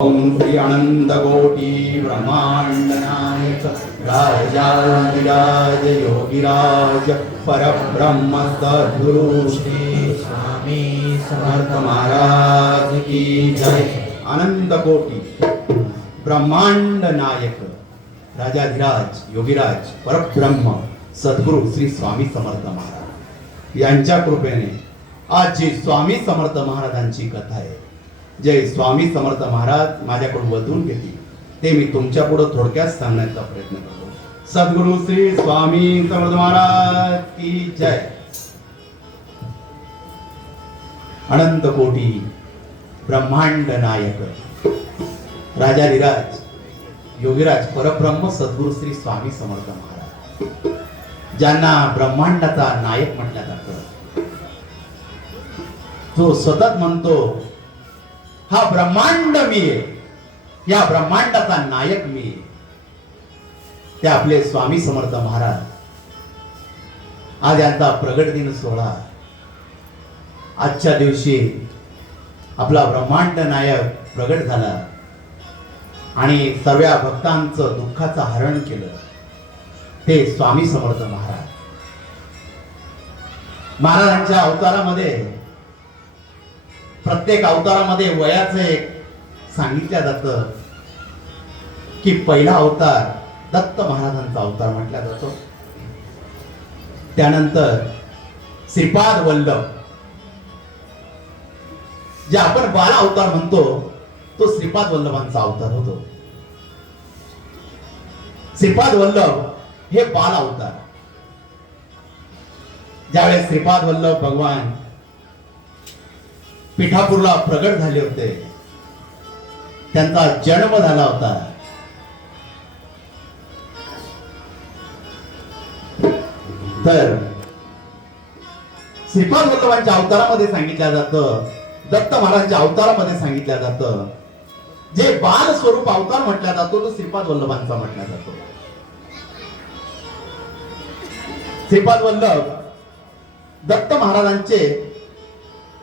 ओम श्री अनंत कोटि ब्रह्मांड नायक राजाधिराज योगिराज परब्रह्म सद्गुरु श्री स्वामी समर्थ महाराज की जय। अनंत कोटि ब्रह्मांड नायक राजाधिराज योगिराज परब्रह्म सद्गुरु श्री स्वामी समर्थ महाराज यांच्या कृपेने आज जी स्वामी समर्थ महाराजांची कथा आहे, जय स्वामी समर्थ महाराज माझ्याकडून वधून घेतील ते मी तुमच्या पुढे थोडक्यात सांगण्याचा प्रयत्न करतो। सद्गुरु श्री स्वामी समर्थ महाराज की जय। अनंत कोटि ब्रह्मांड नायक राजाधिराज योगिराज परब्रह्म सद्गुरु श्री स्वामी समर्थ महाराज ज्यांना ब्रह्मांडाचा नायक म्हटलं जातं, जो सतत म्हणतो हा ब्रह्मांड मी आहे, या ब्रह्मांडाचा नायक मी आहे, ते आपले स्वामी समर्थ महाराज आज यांचा प्रगट दिन सोहळा आजच्या दिवशी आपला ब्रह्मांड नायक प्रगट झाला आणि सर्व भक्तांचं दुःखाचं हरण केलं ते स्वामी समर्थ महाराज। महाराजांच्या अवतारामध्ये प्रत्येक अवतारामध्ये वयाचं एक सांगितलं जातं की पहिला अवतार दत्त महाराजांचा अवतार म्हटला जातो, त्यानंतर श्रीपाद वल्लभ जे आपण बाल अवतार म्हणतो तो श्रीपाद वल्लभांचा अवतार होतो। श्रीपाद वल्लभ हे बाल अवतार, ज्यावेळेस श्रीपाद वल्लभ भगवान पिठापूरला प्रगट झाले होते, त्यांचा जन्म झाला होता, तर श्रीपाद वल्लभांच्या अवतारामध्ये सांगितलं जातं, दत्त महाराजांच्या अवतारामध्ये सांगितलं जातं, जे बाल स्वरूप अवतार म्हटला जातो तो श्रीपाद वल्लभांचा म्हटला जातो। श्रीपाद वल्लभ दत्त महाराजांचे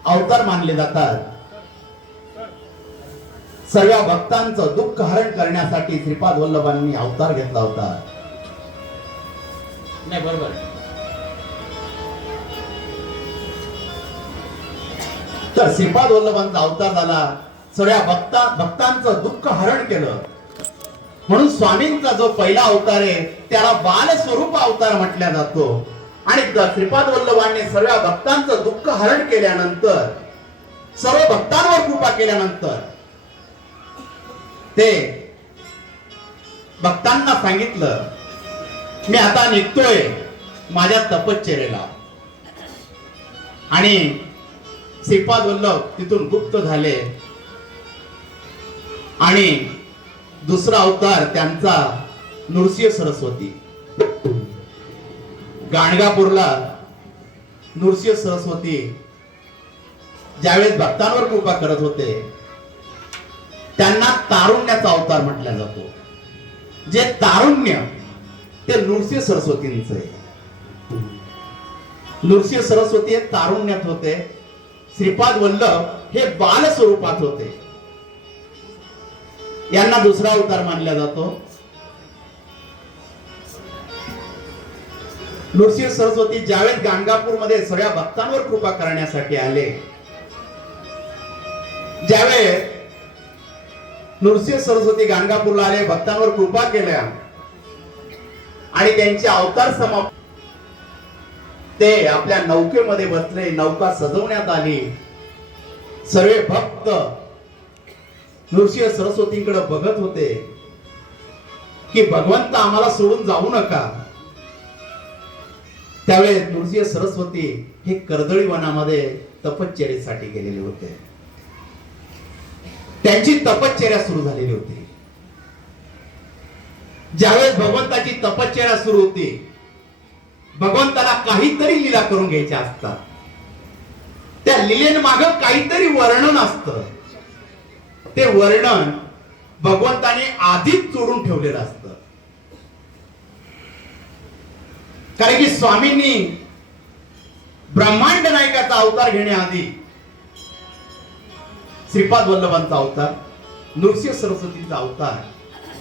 अवतार मानले जातात। सर्व भक्तांचं दुःख हरण करण्यासाठी श्रीपाद वल्लभांनी अवतार घेतला होता, नाही बरोबर। तर श्रीपाद वल्लभांचा अवतार झाला, सर्व भक्तांचं दुःख हरण केलं, म्हणून स्वामींचा जो पहिला अवतार आहे त्याला बाल स्वरूप अवतार म्हटला जातो। आणि श्रीपाद वल्लभांनी सर्व भक्तांचं दुःख हरण केल्यानंतर, सर्व भक्तांवर कृपा केल्यानंतर ते भक्तांना सांगितलं मी आता निघतोय माझ्या तपश्चर्येला, आणि श्रीपाद वल्लभ तिथून गुप्त झाले आणि दुसरा अवतार त्यांचा नृसिंह सरस्वती। गाणगापूरला नृसिंह सरस्वती ज्यावेळेस भक्तांवर कृपा करत होते त्यांना तारुण्याचा अवतार म्हटला जातो। जे तारुण्य ते नृसिंह सरस्वतींचं आहे। नृसिंह सरस्वती हे तारुण्यात होते, श्रीपाद वल्लभ हे बाल स्वरूपात होते, यांना दुसरा अवतार मानला जातो। नृसिंह सरस्वती ज्यावेळेस गाणगापूरमध्ये सर्व भक्तांवर कृपा करण्यासाठी आले, ज्यावेळेस नृसिंह सरस्वती गाणगापूरला आले, भक्तांवर कृपा केल्या आणि त्यांचे अवतार समाप्त, ते आपल्या नौकेमध्ये बसले, नौका सजवण्यात आली, सर्व भक्त नृसिंह सरस्वतींकडे बघत होते की भगवंत आम्हाला सोडून जाऊ नका। त्यावेळेस नृसिंह सरस्वती हे कर्दळी वनामध्ये तपश्चर्येसाठी गेलेले होते, त्यांची तपश्चर्या सुरू झालेली होती। ज्यावेळेस भगवंताची तपश्चर्या सुरू होती, भगवंताला काहीतरी लीला करून घ्यायच्या असतात, त्या लीलेमागं काहीतरी वर्णन असतं, ते वर्णन भगवंताने आधीच जोडून ठेवलेलं असतं। कारण की स्वामींनी ब्रह्मांड नायकाचा अवतार घेण्याआधी श्रीपाद वल्लभांचा अवतार, नृसिंह सरस्वतीचा अवतार,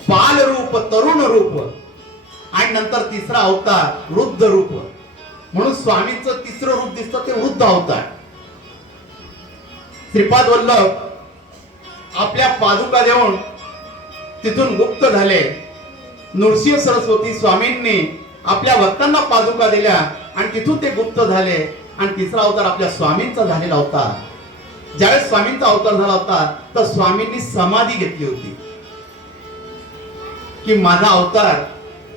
बाल रूप, तरुण रूप, आणि नंतर तिसरा अवतार वृद्ध रूप. म्हणून स्वामींचं तिसरं रूप दिसतं ते वृद्ध अवतार. श्रीपाद वल्लभ आपल्या पादुका देऊन तिथून गुप्त झाले. नृसिंह सरस्वती स्वामींनी आपल्या भक्तांना पादुका दिल्या आणि तिथून ते गुप्त झाले. आणि तिसरा अवतार आपल्या स्वामींचा झालेला होता. ज्यावेळेस स्वामींचा अवतार झाला होता तर स्वामींनी समाधी घेतली होती की माझा अवतार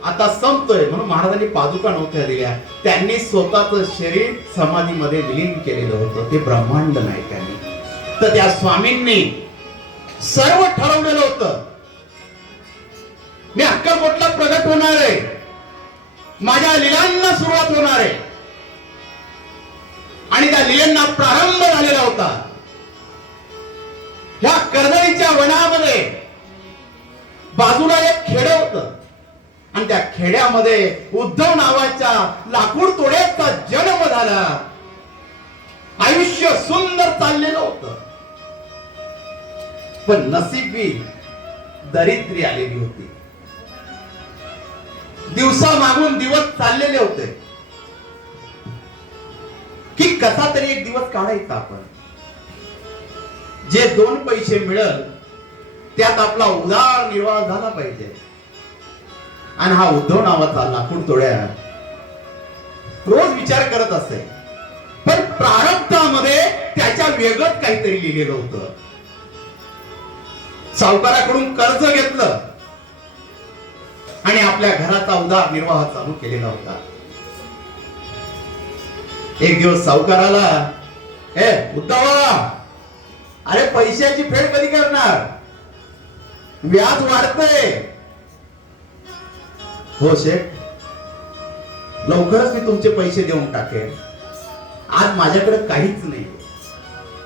आता संपतोय, म्हणून महाराजांनी पादुका नव्हत्या दिल्या. त्यांनी स्वतःच शरीर समाधीमध्ये विलीन केलेलं होतं. ते ब्रह्मांड नाही त्यांनी. तर त्या स्वामींनी सर्व ठरवलेलं होतं. मी अक्कलकोटला प्रगट होणार आहे, माझ्या लीलांना सुरुवात होणार आहे. आणि त्या लीलांना प्रारंभ झालेला होता ह्या कर्दळीच्या वनामध्ये. बाजूला एक खेड होतं आणि त्या खेड्यामध्ये उद्धव नावाच्या लाकूड तोड्याचा जन्म झाला. आयुष्य सुंदर चाललेलं होतं, पण नशिबी दरिद्री आलेली होती. दिवसा मागून दिवस चाललेले होते की कसा तरी एक दिवस काढायचा आपण. जे 2 पैसे मिळेल त्यात आपला उदरनिर्वाह झाला पाहिजे. आणि हा उद्धव नावाचा लाकूड तोड्या रोज विचार करत असे, पण प्रारब्धामध्ये त्याच्या वेगळंच काहीतरी लिहिलेलं होतं. सावकाराकडून कर्ज घेतलं आणि आपल्या घराचा उदरनिर्वाह चालू केलेला होता. एक दिवस सावकाराला, हे उद्धवा, अरे पैशाची फेड कधी करणार? व्याज वाढतंय. हो शेठ, लवकरच मी तुमचे पैसे देऊन टाकेन. आज माझ्याकडे काहीच नाही.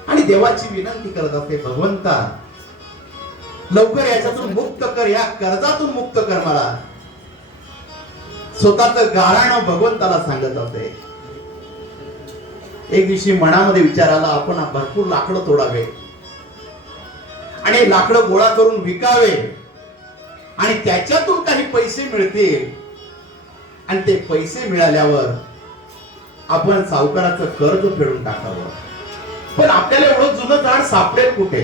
आणि देवाची विनंती करत असते, भगवंता लवकर याच्यातून मुक्त कर, या कर्जातून मुक्त कर मला. स्वतःच गाळाणं भगवंताला सांगत असते. एक दिवशी मनामध्ये विचार आला, आपण भरपूर लाकडं तोडावे आणि लाकडं गोळा करून विकावे आणि त्याच्यातून काही पैसे मिळतील. आणि ते पैसे मिळाल्यावर आपण सावकाराचं कर्ज फेडून टाकावं. पण आपल्याला एवढं जुनं झाड सापडेल कुठे?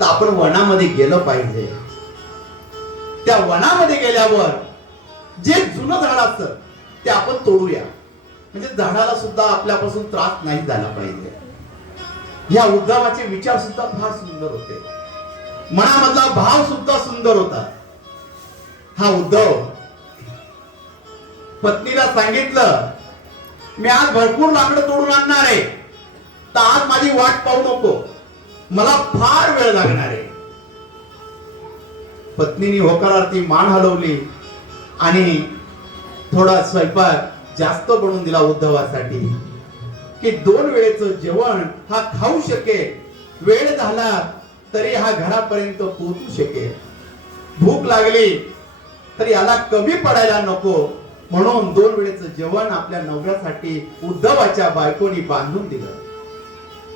तर आपण वनामध्ये गेलं पाहिजे. त्या वनामध्ये गेल्यावर जे जुनं झाड असतं ते आपण तोडूया, म्हणजे झाडाला सुद्धा आपल्यापासून त्रास नाही झाला पाहिजे. या उद्धवाचे विचार सुद्धा फार सुंदर होते, मनामधला भाव सुद्धा सुंदर होता. हा उद्धव पत्नीला सांगितलं, मी आज भरपूर लाकडं तोडून आणणार आहे, तर आज माझी वाट पाहू नको, मला फार वेळ लागणार आहे. पत्नीने होकारार्थी मान हलवली आणि थोडा स्वयंपाक जास्त बनवून दिला उद्धवासाठी, की 2 वेळेचं जेवण हा खाऊ शकेल. वेळ झाला तरी हा घरापर्यंत पोहोचू शकेल. भूक लागली तरी याला कमी पडायला नको, म्हणून 2 वेळेचं जेवण आपल्या नवऱ्यासाठी उद्धवाच्या बायकोनी बांधून दिलं.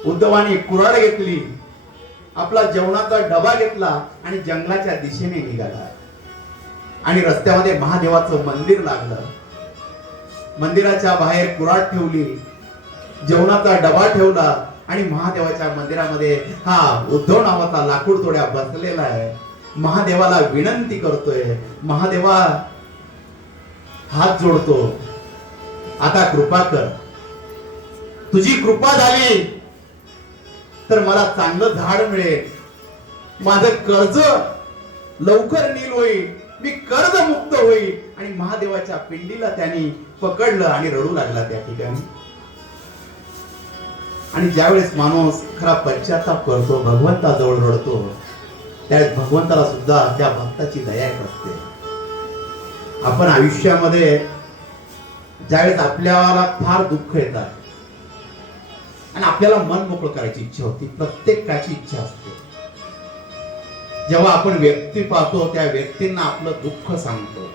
उद्धवाने कुऱ्हाड घेतली, आपला जेवणाचा डबा घेतला आणि जंगलाच्या दिशेने निघाला. आणि रस्त्यामध्ये महादेवाचं मंदिर लागलं. मंदिराच्या बाहेर कुऱ्हाड ठेवली, जेवणाचा डबा ठेवला आणि महादेवाच्या मंदिरामध्ये हा उद्धव नावाचा लाकूड तोड्या बसलेला आहे. महादेवाला विनंती करतोय, महादेवा हात जोडतो, आता कृपा कर. तुझी कृपा झाली तर मला चांगलं झाड मिळेल, माझं कर्ज लवकर नील होईल, मी कर्ज मुक्त होईल. आणि महादेवाच्या पिंडीला त्यांनी पकडलं आणि रडू लागला त्या ठिकाणी. आणि ज्यावेळेस माणूस खरा पश्चाताप करतो, भगवंताजवळ रडतो, त्यावेळेस भगवंताला सुद्धा त्या भक्ताची दया येत असते. आपण आयुष्यामध्ये ज्यावेळेस आपल्याला फार दुःख येतात आणि आपल्याला मन मोकळं करायची इच्छा होती, प्रत्येकाची इच्छा असते. जेव्हा आपण व्यक्ती पाहतो त्या व्यक्तींना आपलं दुःख सांगतो,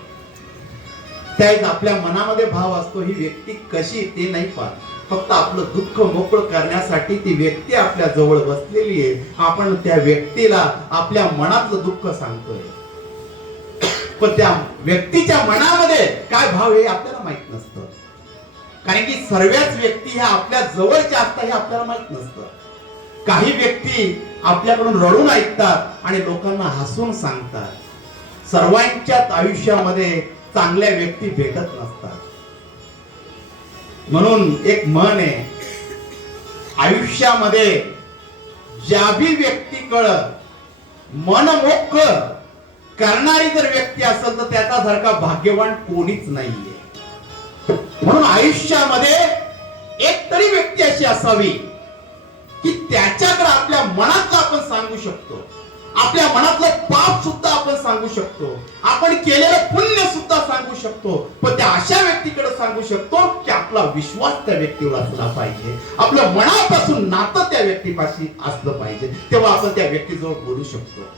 त्यावेळेस आपल्या मनामध्ये भाव असतो, ही व्यक्ती कशी ते नाही पाहत, फक्त आपलं दुःख मोकळं करण्यासाठी ती व्यक्ती आपल्या जवळ बसलेली आहे. आपण त्या व्यक्तीला आपल्या मनातलं दुःख सांगतोय, पण त्या व्यक्तीच्या मनामध्ये काय भाव हे आपल्याला माहित नसतं. कारण की सर्वच व्यक्ती ह्या आपल्या जवळच्या असतात हे आपल्याला माहित नसतं. काही व्यक्ती आपल्याकडून रडून ऐकतात आणि लोकांना हसून सांगतात. सर्वांच्याच आयुष्यामध्ये चांगल्या व्यक्ती भेटत नसतात. म्हणून एक म्हण आहे, आयुष्यामध्ये ज्या बी व्यक्तीकडे मन मोकळं करणारी जर व्यक्ती असेल तर त्याच्यासारखा भाग्यवान कोणीच नाहीये. म्हणून आयुष्यामध्ये एक तरी व्यक्ती अशी असावी की त्याच्याकडे आपल्या मनातलं आपण सांगू शकतो, आपल्या मनातलं पाप सुद्धा आपण सांगू शकतो, आपण केलेलं पुण्य सुद्धा सांगू शकतो. पण त्या अशा व्यक्तीकडे सांगू शकतो की आपला विश्वास त्या व्यक्तीवर असला पाहिजे, आपल्या मनापासून नातं त्या व्यक्तीपाशी असलं पाहिजे, तेव्हा आपण त्या व्यक्तीजवळ बोलू शकतो.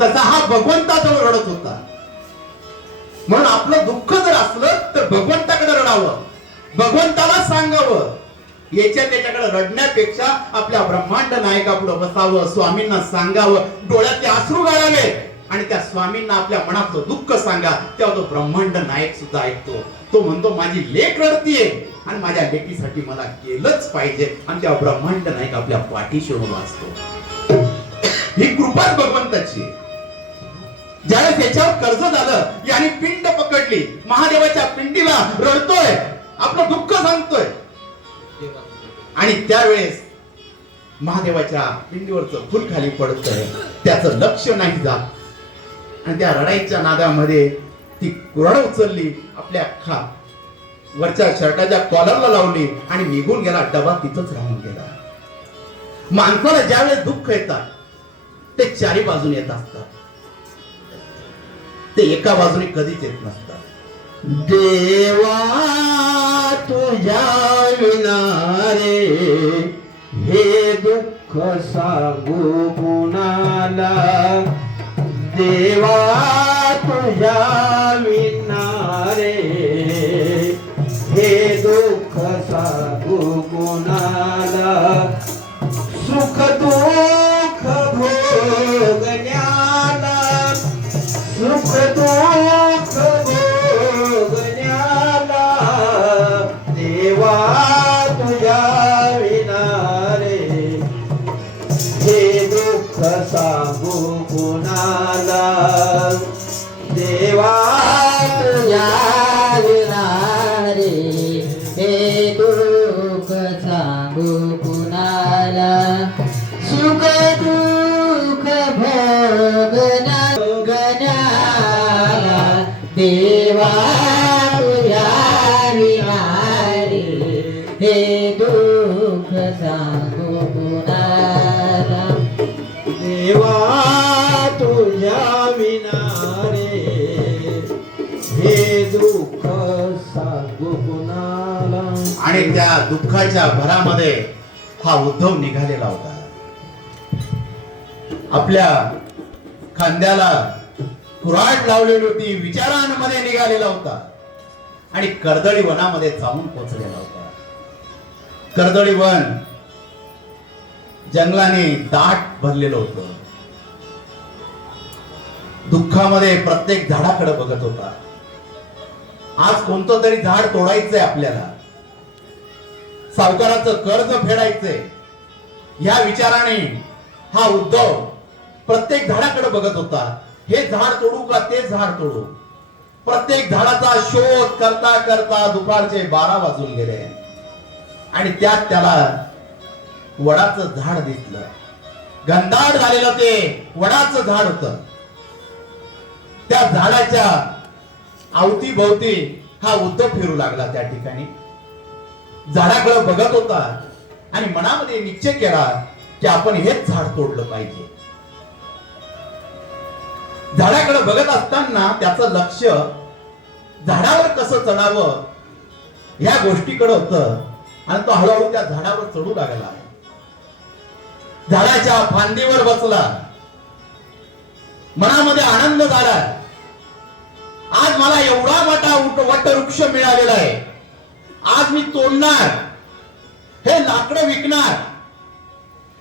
तसा हा भगवंताजवळ रडत होता. म्हणून आपलं दुःख जर असलं तर भगवंताकडे रडावं, भगवंताला सांगावं. याच्या त्याच्याकडे रडण्यापेक्षा आपल्या ब्रह्मांड नायकापुढे बसावं, स्वामींना सांगावं, डोळ्यातले अश्रू गाळावे आणि त्या स्वामींना आपल्या मनातलं दुःख सांगा. तेव्हा तो ब्रह्मांड नायक सुद्धा ऐकतो. तो म्हणतो माझी लेक रडतीये आणि माझ्या लेकीसाठी मला केलंच पाहिजे, आणि तेव्हा ब्रह्मांड नायक आपल्या पाठीशी उभा असतो. ही कृपा भगवंताची. ज्यावेळेस याच्यावर कर्ज झालं, याने पिंड पकडली, महादेवाच्या पिंडीला रडतोय, आपलं दुःख सांगतोय, आणि त्यावेळेस महादेवाच्या पिंडीवरचं फुल खाली पडतंय, त्याचं लक्ष नाही जात, आणि त्या रडाईच्या नादामध्ये ती कुऱ्हाड उचलली, आपल्या वरच्या शर्टाच्या कॉलरला लावली आणि निघून गेला. डबा तिथंच राहून गेला. माणसाला ज्यावेळेस दुःख येतात ते चारी बाजूने येत असतात, ते एका बाजूने कधीच येत नसतात. देवा तुझ्या विना रे हे दुःख सांगू कुणाला, देवा तुझ्या विना रे हे दुःख सांगू कुणाला, सुख दुःख भोगण्याला, सुख दुःख भोगण्याला, देवा तुझ्या विना रे हे दुःख सांगू कुणाला, देवा तुझ्या विना रे हे दुःख सांगू कुणाला, सुख दुःख भोगण्याला, देवा तुझ्या विना रे हे दुःख सांगू कुणाला, देवा तुझ्या विना रे हे दुःख सांगू कुणाला. आणि त्या दुःखाच्या भरामध्ये हा उद्धव निघालेला होता. आपल्या खांद्याला कुऱ्हाड लावलेली होती, विचारांमध्ये निघालेला होता आणि कर्दळी वनामध्ये जाऊन पोहोचलेला होता. कर्दळी वन जंगलाने दाट भरलेलं होतं. दुःखामध्ये प्रत्येक झाडाकडे बघत होता. आज कोणतं तरी झाड तोडायचंय आपल्याला, सावकाराचं कर्ज फेडायचंय, या विचाराने हा उद्धव प्रत्येक झाडाकडे बघत होता. हे झाड तोडू का ते झाड तोडू. प्रत्येक झाडाचा शोध करता करता दुपारचे 12 वाजून गेले आणि त्यात त्याला वडाचं झाड दिसलं. घनदाट झालेलं ते वडाचं झाड होतं. त्या झाडाच्या अवतीभोवती हा उद्धव फिरू लागला. त्या ठिकाणी झाडाकडे बघत होता आणि मनामध्ये निश्चय केला की आपण हेच झाड तोडलं पाहिजे. झाडाकडे बघत असताना त्याचं लक्ष झाडावर कसं चढावं या गोष्टीकडे होतं आणि तो हळूहळू त्या झाडावर चढू लागला. झाडाच्या फांदीवर बसला. मनामध्ये आनंद झाला. आज मला एवढा मोठा वटवृक्ष मिळालेला आहे आज मी तोडणार, हे लाकडं विकणार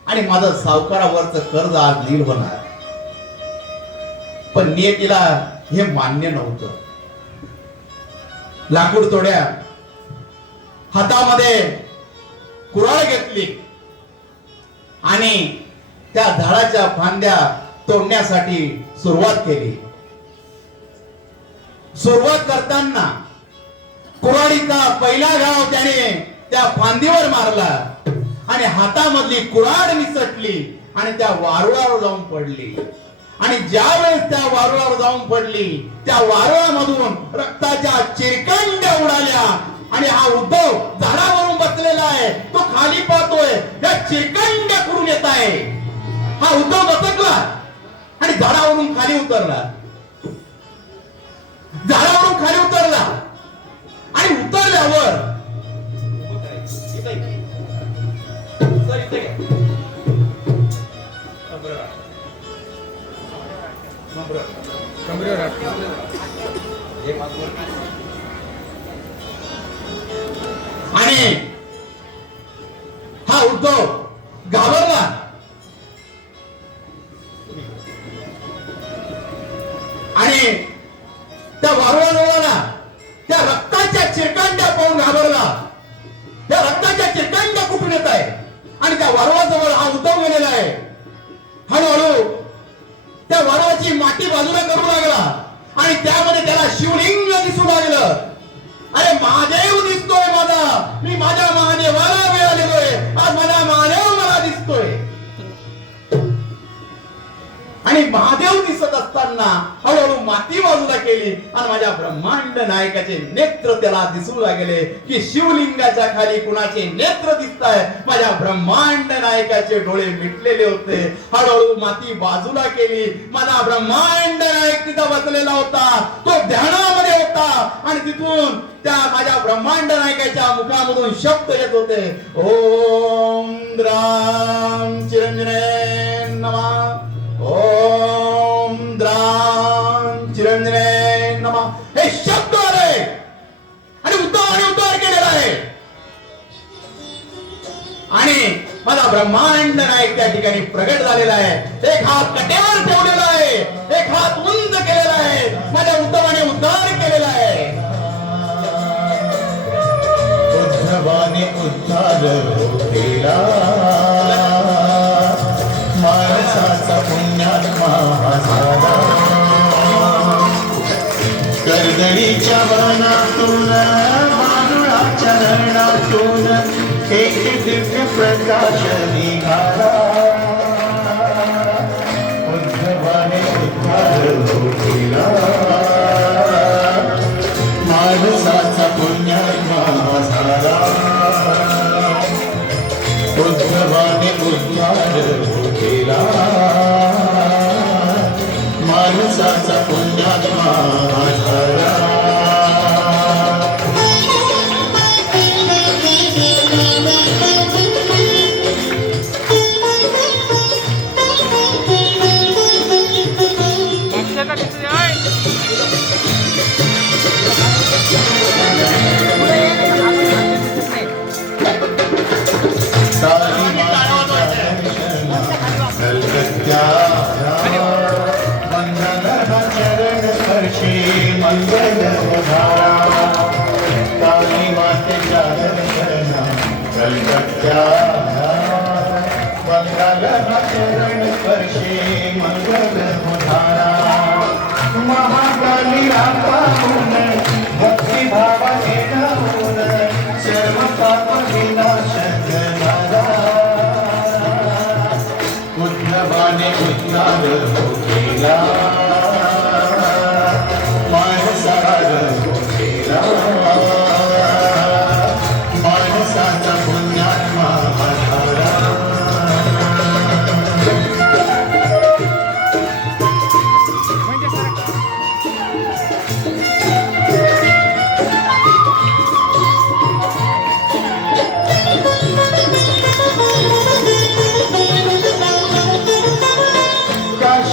आणि माझं सावकारावरचं कर्ज आज नील होणार. पण नियतीला हे मान्य नव्हतं. लाकूड तोड्या, हातामध्ये कुऱ्हाड घेतली आणि त्या झाडाच्या फांद्या तोडण्यासाठी सुरुवात केली. सुरुवात करताना कुऱ्हाडीचा पहिला घाव त्याने त्या फांदीवर मारला आणि हातामधली कुऱ्हाड निसटली आणि त्या वारुळावर जाऊन पडली. आणि ज्या वेळेस त्या वारुळावर जाऊन पडली, त्या वारुळामधून रक्ताच्या चिरकांड्या उडाल्या आणि हा उद्धव झाडावरून बसलेला आहे, तो खाली पाहतोय, त्या चिरकांड्या कुठून येत आहे. हा उद्धव बसकला आणि झाडावरून खाली उतरला. झाडावरून खाली उतरला आणि उतरल्यावर आणि हा उद्धव घाबरला आणि त्या वारुळाजवळला त्या रक्ताच्या चिरकांड्या पाहून घाबरला. त्या रक्ताच्या चिरकांड्या कुठून येत आहे आणि त्या वारुळाजवळ हा उद्धव गेलेला आहे. हळूहळू त्या वारुळाची माती बाजूला करू लागला आणि त्यामध्ये त्याला शिवलिंग दिसू लागलं. अरे महादेव दिसतोय माझा, मी माझ्या महादेवाला मिळालेलोय, आज माझा महादेव मला दिसतोय. आणि महादेव दिसत असताना हळूहळू माती बाजूला केली आणि माझ्या ब्रह्मांड नायकाचे नेत्र त्याला दिसू लागले की शिवलिंगाच्या खाली कुणाचे नेत्र दिसताय. माझ्या ब्रह्मांड नायकाचे डोळे मिटलेले होते. हळूहळू माती बाजूला केली. माझा ब्रह्मांड नायक तिथं बसलेला होता, तो ध्यानामध्ये होता आणि तिथून त्या माझ्या ब्रह्मांड नायकाच्या मुखामधून शब्द येत होते, ओम द्राम चिरंजने नमः, ओम द्राम चिरंजने नमः. हे शब्द आले आणि उद्धार केलेला आहे. आणि माझा ब्रह्मांड नायक त्या ठिकाणी प्रगट झालेला आहे. एक हात कट्यावर ठेवलेला आहे, एक हात उंच केलेला आहे. माझ्या उद्धवाने उद्धार केलेला आहे. उद्धवाने उद्धार केला, माणसाचा पुण्यात्मा झाला. कर्दळीच्या वनातून मानुळाच्या रणातून एक दिव्य प्रकाश निघाला. उद्धवाने उद्धार केला, माणसाचा पुण्यात्मा झाला. उद्धवाने उद्धार केला, माणसाचा पुण्यात्मा झाला. मंगल धारा काली मातेच्या दर्शना कलकत्त्या. मंगल चरण स्पर्शी मंगल धारा महाकाली